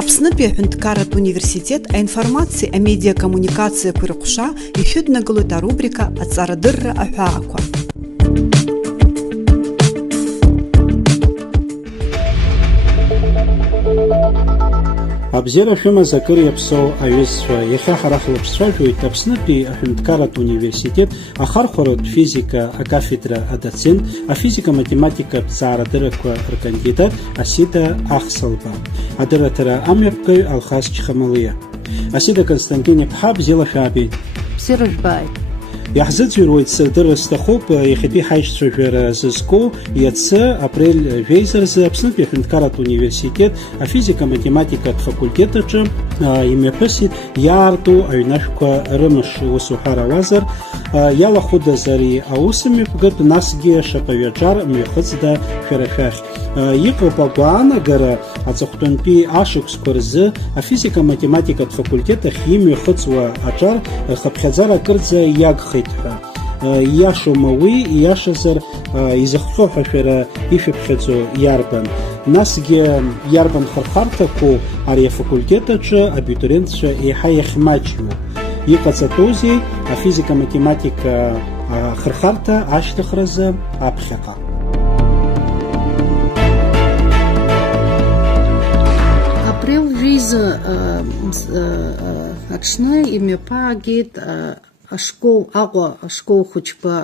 Аԥснытәи аҳәынҭқарратә университет аинформациеи амедиакоммуникациақәеи рҟәша ишәыднагалоит арубрика аҵарадырра аҳәаақәа. Абзиара шәымаз акыр иаԥсоу аҩызцәа, иахьа ҳара ҳлыԥсцәажәоит Аԥснытәи аҳәынҭқарратә университет ахархәаратә физика акафедра адоцент, афизика-математикатә ҭҵаарадыррақәа ркандидат Асида Ахсалба, адырраҭара амҩаԥгаҩ Алхас Чхамалиа. Асида Константин-иԥҳа, бзиала шәаабеит. Бзиара жәбааит. Иаҳзыӡырҩуеит сырдырра сҭахуп иахьатәи ҳаишьцәажәара зызку иацы апрель жәеизаразы Аԥснытәи аҳәынҭқарратә университет афизика-математикатә факультет аҿы имҩаԥысит иаарту аҩнашәқәа рымш, ус уҳәар ауазар, иалахәыдаз ари аусмҩаԥгатә, насгьы шаҟаҩаҿар мҩахыҵда шәара шәахь. Иҟоуп агәаанагара аҵыхәтәантәи ашықәсқәа рзы афизика-математикатә факультет ахь имҩахыҵуа аҿар хыԥхьаӡара акырӡа иагхеит ҳәа. Ииашоума уи, ииашазар изыхҟьо ҳәа шәара ишәыԥхьаӡо иарбан? Насгьы иарбан хырхарҭақәоу ари афакультет аҿы абитуриентцәа еиҳа иахьмаҷҩу? Иҟаҵатәузеи афизика-математика хырхарҭа ашьҭыхразы аԥхьаҟа? Апрел жәеиза аҽны имҩаԥаагеит Аҟәа ашкол хәыҷқәа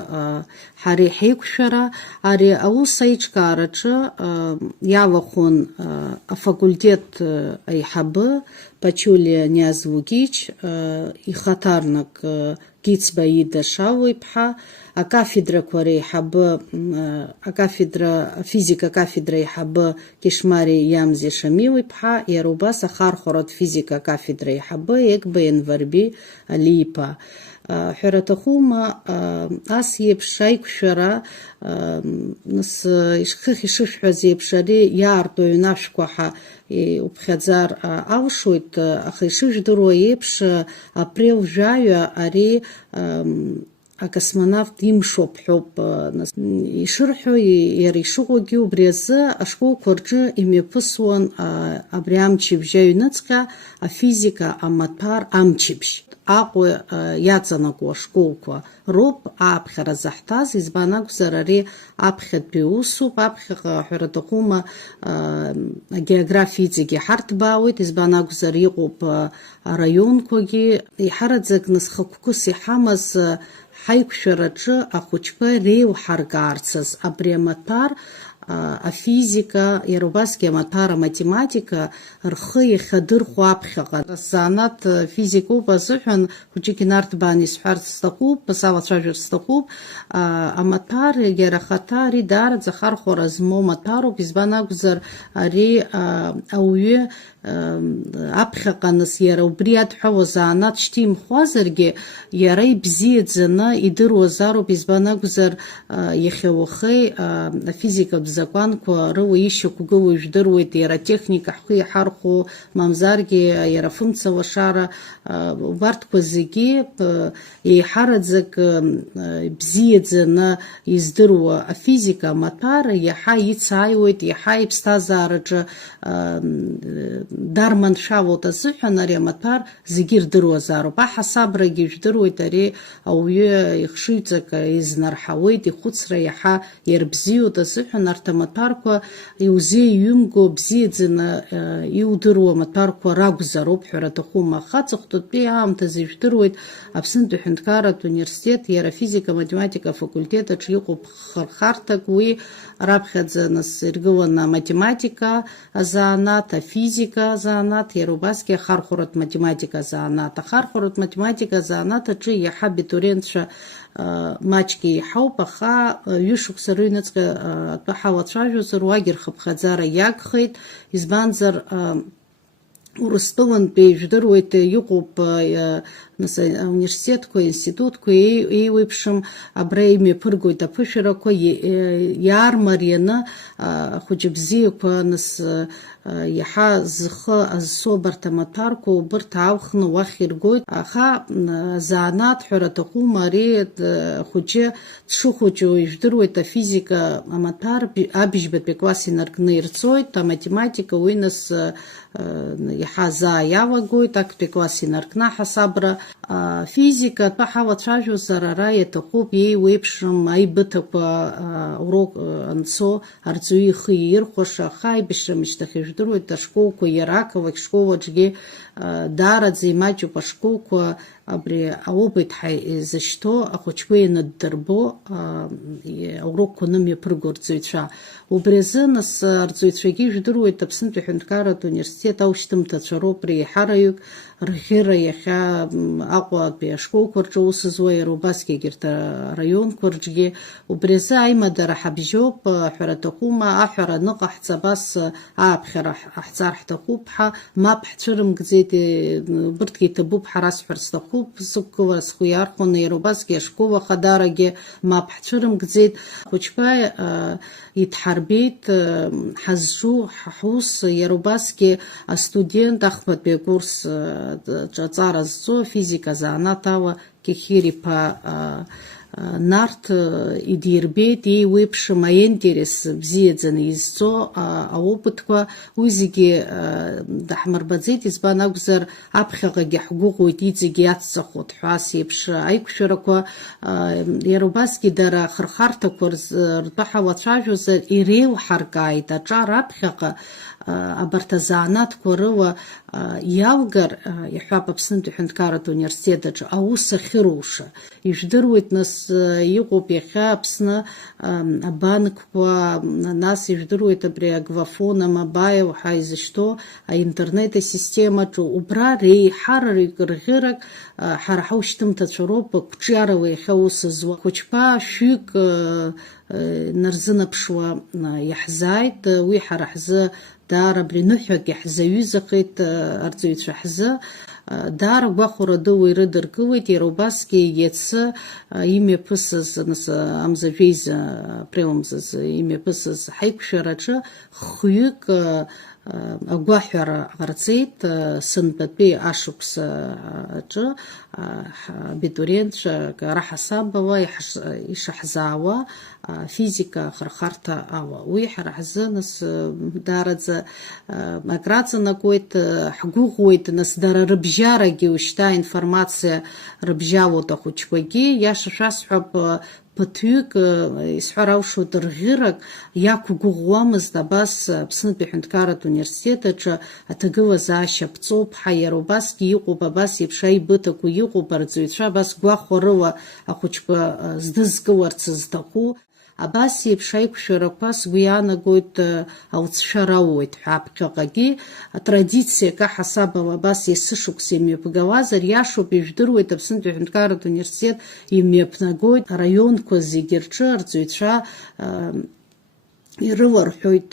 ҳареи ҳеиқәшәара. Ари аус аиҿкаараҿы иалахәын афакультет аиҳабы Пачулиа Ниаз Лугич, ихаҭарнак Гицба Ида Шауа-иԥҳа, акафедрақәа реиҳабы, акафедра физика кафедра еиҳабы Кешмари Иамзе Шамил-иԥҳа, иара убас ахархәаратә физика кафедра еиҳабы Егба Енварби Али-иԥа. Ҳәара аҭахума, ас еиԥш аиқәшәара, хыхь ишышәҳәаз еиԥш ари иаарту аҩнашәқәа ҳәа уԥхьаӡар алшоит, аха ишыжәдыруа еиԥш апрел жәаҩа ари акосмонавт имшоуп ҳәоуп ишырҳәо, иара ишыҟоугьы убри азы ашколқәа рҿы имҩаԥысуан абри амчыбжь аҩныҵҟа афизика, амаҭәар амчыбжь. Аҟәа иаҵанакуа ашколқәа роуп аԥхьара заҳҭаз, избан акәзар ари аԥхьатәи усуп. Аԥхьаҟа ҳәара аҭахума агеографиа иҵегьы ҳарҭбаауеит, избан акәзар иҟоуп араионқәагьы. Иҳараӡак насхақәкыс иҳамаз ҳаиқәшәараҿы ахәыҷқәа реилҳаргаарцаз абри амаҭәар, афизика, иара убасгьы амаҭәар, аматематика рхы иахьадырхәо аԥхьаҟа. Занат физикоуп азыҳәан хәыҷык инарҭбаан исҳәарц сҭахуп, салацәажәарц сҭахуп. Амаҭәар иара ахаҭа ари даараӡа ахархәара змоу маҭәароуп, избан акәзар ари ауаҩы аԥхьаҟаныс иара убри адҳәауа заанат шьҭимхуазаргьы, иара ибзиаӡаны идыруазароуп, избан акәзар иахьа уахеи афизикатә закәанқәа рыуа ишьақәгылоу ижәдыруеит, иара техника ҳхы иҳархәо, мамзаргьы иара фымца лашара, убарҭқәа зегьы еиҳараӡак бзиаӡаны издыруа афизика, амаҭәар иаҳа ицааиуеит, иаҳа иԥсҭазаараҿы дарманшәалоит азыҳәан ари амаҭәар зегьы ирдыруазароуп. Аҳасабрагьы ижәдыруеит, ари ауаҩы ихшыҩҵак изнарҳауеит, ихәыцра иаҳа иарбзиоит азыҳәан арҭ амаҭәарқәа иузеиҩымго бзиаӡаны иудыруа амаҭәарқәа ракәзароуп ҳәара аҭахума. Аха аҵыхәтәантәи аамҭазы ижәдыруеит Аԥснытәи аҳәынҭқарратә университет иара физика-математика факультет аҿы иҟоуп хырхарҭак, уи раԥхьаӡа нас иргыланы аматематика азаанат, афизика азаанат, иара убасгьы ахархәаратә математика азаанат. Ахархәаратә математика азаанат аҿы иаҳа абитуриентцәа маҷк еиҳауп, аха ҩышықәса рыҩныҵҟа атәы ҳалацәажәозар уагьы рхыԥхьаӡара иагхеит, избанзар Урыстәылантәи ижәдыруеит иҟоуп ауниверситетқәа, институтқәа еиуеиԥшым, абра имҩаԥыргоит аԥышәарақәа, иаармарианы ахәыҷы бзиақәа нас иаҳа зхы азсу абарҭ амаҭәарқәа убырҭ аалхны уахь иргоит. Аха заанат ҳәара аҭахума, ари хәыҷы дшыхәыҷу ижәдыруеит афизика амаҭәар абыжьбатәи класс инаркны ирцоит, аматематика уи нас иаҳа заа иалагоит, актәи класс инаркны аҳасабра. Физика атәы ҳалацәажәозар ара иаҭахуп еиуеиԥшым аибыҭақәа урок анцо арҵаҩы ихы иирхәаша, аха аибашьра мыжьҭахь ижәдыруеит ашколқәа иара ақалақь школаҿгьы даараӡа имаҷуп ашколқәа абри аопыҭҳәа изышьҭоу ахәыҷқәа ианаддырбо аурокқәа нымҩаԥырго арҵаҩцәа. Убри азы нас арҵаҩцәагьы ижәдыруеит Аԥснытәи аҳәынҭқарратә университет аушьҭымҭацәа роуп реиҳараҩык, рӷьыра иахьа Аҟәатәи ашколқәа рҿы аус зуа иара убасгьы егьырҭ араионқәа рҿгьы. Убри азы аимадара ҳабжьоуп, аҳәара аҭахума, аҳәара аныҟаҳҵа абас ааԥхьара ҳҵар ҳҭахуп ҳәа, мап ҳцәырымгӡеит, убырҭгьы иҭабуп ҳара сҳәар сҭахуп, сықәгыла схы иархәаны иара убасгьы ашкол ахадарагьы мап ҳцәырымгӡеит. Ахәыҷқәа идҳарбеит ҳазшу ҳус иара убасгьы астудент ахԥатәи акурс аҵара зҵо афизика азанааҭ ала Кьахьыр-иԥа Нарҭ идирбеит еиуеиԥшым аинтерес бзиаӡаны изҵо аопыҭқәа, уи зегьы даҳмырбаӡеит, избан акәзар аԥхьаҟагьы ҳгәыӷуеит иҵегьы иацҵахо ҭҳәас еиԥш аиқәшәарақәа. Иара убасгьы дара ахырхарҭақәа ртәы ҳалацәажәозар иреилҳаркааит аҿар аԥхьаҟа абарҭ азанааҭқәа рыла иалгар, иҳәап Аԥснытәи аҳәынҭқарратә университет аҿы аус ахьыруша. Ижәдыруеит нас иҟоуп иахьа Аԥсны абанкқәа, нас ижәдыруеит абри аглафон, амобаил ҳәа изышьҭоу аинтернет асистемаҿы, убра реиҳараҩык рӷьырак ҳара ҳаушьҭымҭацәа роуп қәҿиарала иахьа аус зуа. Хәыҷқәа шәҩык нарзынаԥшуа иаҳзааит, уи ҳара ҳзы даара абри ныҳәак иаҳзаҩызахеит арҵаҩцәа ҳзы. Даара гәахәара дыуа ирыдыркылеит, иара убасгьы иацы имҩаԥысыз, амзажәеиза премзаз имҩаԥысыз ҳаиқәшәараҿы хҩык агәаҳәара ҟарҵеит сынтәатәи ашықәса аҿы абитуриентцәа раҳасабала ишаҳзаауа физика ахырхарҭа ала. Уи ҳара ҳзы нас даараӡа акраҵанакуеит, ҳгәыӷуеит, нас дара рыбжьарагьы ушьҭа аинформациа рыбжьалоит ахәыҷқәагьы. Иаша шәасҳәап, ԥыҭҩык исҳәар алшоит рӷьырак иақәгәыӷуамызт абас Аԥснытәи аҳәынҭқарратә университет аҿы аҭагылазаашьа ԥҵоуп ҳәа, иара убасгьы иҟоуп, абас еиԥш аибыҭақәа иҟоуп, арҵаҩцәа абас гәахәарыла ахәыҷқәа здызкыларц зҭаху. Абас еиԥш аиқәшәарақәа сгәы иаанагоит алҵшәара ауеит ҳәа аԥхьаҟагьы атрадициак аҳасабала абас есышықәса имҩаԥгалазар, иашоуп, ижәдыруеит Аԥснытәи аҳәынҭқарратә университет имҩаԥнагоит араионқәа зегьы рҿы арҵаҩцәа ирыларҳәоит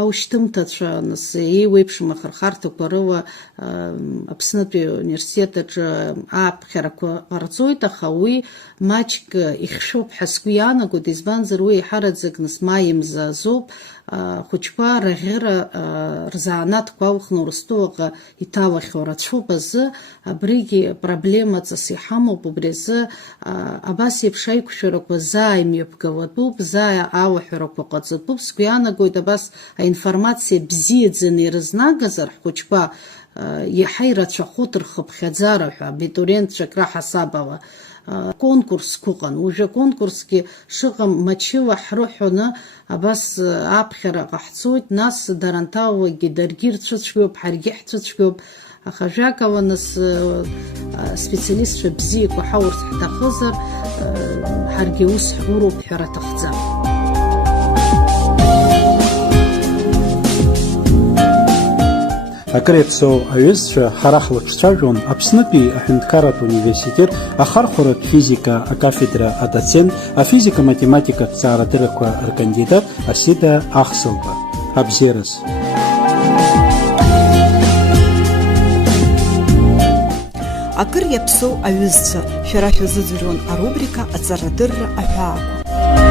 аушьҭымҭацәа, нас еиуеиԥшым ахырхарҭақәа рыла Аԥснытәи университет аҿы ааԥхьарақәа ҟарҵоит, аха уи маҷк ихьшәоуп ҳәа сгәы иаанагоит, избанзар уи иҳараӡак нас маимза азоуп. Хәыҷқәа рӷьыра рзанааҭқәа алхны Урыстәылаҟа иҭалахьоу рацәоуп азы, абригьы проблемаҵас иҳамоуп. Убри азы абас еиԥш аиқәшәарақәа заа имҩаԥгалатәуп, заа алаҳәарақәа ҟаҵатәуп. Сгәы иаанагоит абас аинформациа бзиаӡаны ирызнагазар ҳхәыҷқәа иаҳа ирацәахоит рхыԥхьаӡара ҳәа абитуриентцәак раҳасабала. Конкурск ыҟан, ужәа конкурсгьы шыҟам мачыла ҳрыҳәоны абас аԥхьара ҟаҳҵоит, нас даранҭалаагьы даргьы ирцәыцәгьоуп, ҳаргьы ҳцәыцәгьоуп. Аха ажәакала нас специалистцәа бзиақәа ҳаурц ҳҭахызар, ҳаргьы ус ҳуроуп ҳәа раҭахӡам. Акрецио аҩызцәа ҳара ҳлаҿцәажәон Аԥснытәи аҳәынҭқарратә университет ахархәаратә физика акафедра адоцент, афизика-математикатә ҭҵаарадыррақәа ркандидат Асида Ахсылба. Абзераз. Акыр иаԥсоу аҩызцәа, шәара шәазыӡырҩуан арубрика аҵарадырра аҳәаақәа.